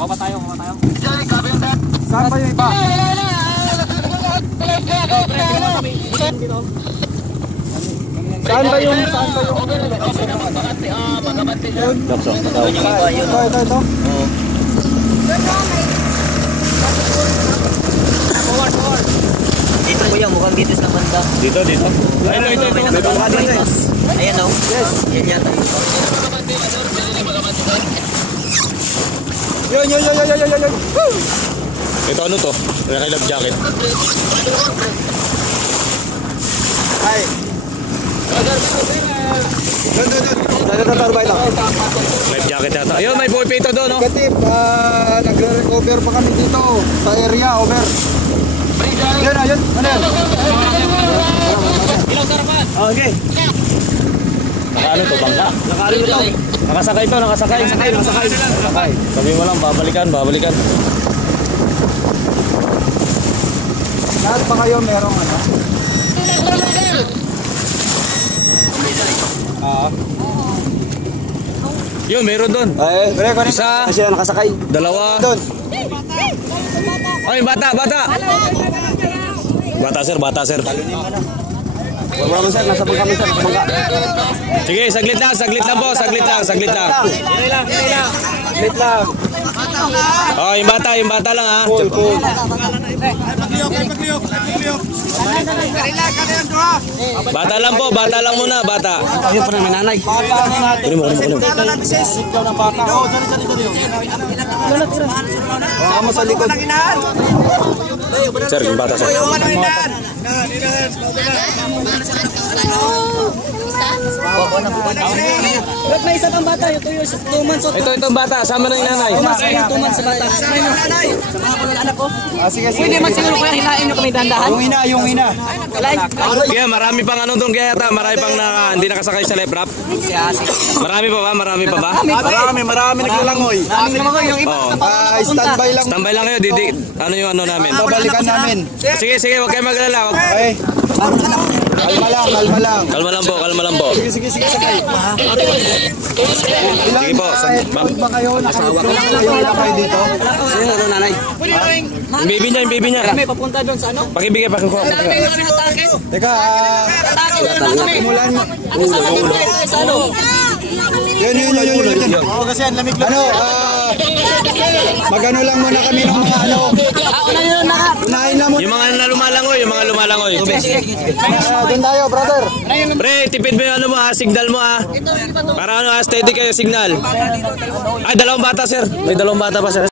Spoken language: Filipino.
Kuha pa tayo, kuha tayo. Saan ba yung iba? Saan ba yung ito? Forward. Dito kuya, mukhang dito sa banda. Dito. Ayun, ito. Ayan o. Yes. Yan yata. Yun. Ito ano to? Naka-life jacket. Ay. Doon. Tarbay lang. Life jacket yata. Ayun, may boy pito doon, no? Negative, nagre-recover pa kami dito sa area, over. Yun. Ano yan? Okay. Naka-ano to, bangka? Nakasakay to, nakasakay. Sabi mo lang, babalikan. Lahat pa kayo merong ano? Yun, meron doon. Ay, Isa. Kasi nakasakay. Dalawa. Doon. Ay, bata. Bata, sir. Wala mo sir, nasa bangka sir. Bangka. Sige, saglit lang po. Saglit lang. Saglit lang. Oh, yung bata lang ha. Cool. Bata lang muna, bata. Ayun pa naman nanay. Kunin mo. Sigaw ng bata. Oh, dali. Mo sa likod. Sir, yung bata, sir. Ba't may isa pang bata? Ito yung 2 months old. Itong bata, sama na yung nanay. 2 months sa bata. Sama ko ng anak ko. Sige. Pwede man siguro kuya, hilain nyo kami dandahan. Yung ina. Kaya marami pang ano doon kaya yata. Marami pang hindi nakasakay sa life raft. Marami pa ba? Marami naglalangoy. Daming naman ko yung iba sa pangalan pupunta. Standby lang. Standby lang kayo, ano yung ano namin. Babalikan namin. Sige, huwag kayo maglala. Okay. Kalma lang. Kalma lang po. Sige, sakay. Sige po. Ba kayo? Ilan kayo dito? Sino ano nanay? Yung baby niya. Kami papunta doon sa ano? Pakibigay. Teka, umulan. Ano sa tayo sa ano? Yun. Oo, kasi ang lamig lang. Magano lang muna kami ng mga ano. Unahin lang muna. Yung mga lumalangoy. Doon tayo, brother. Pre, tipid mo yung ano mo signal mo Para steady kayo signal. Ay, dalawang bata sir. May dalawang bata pa sir.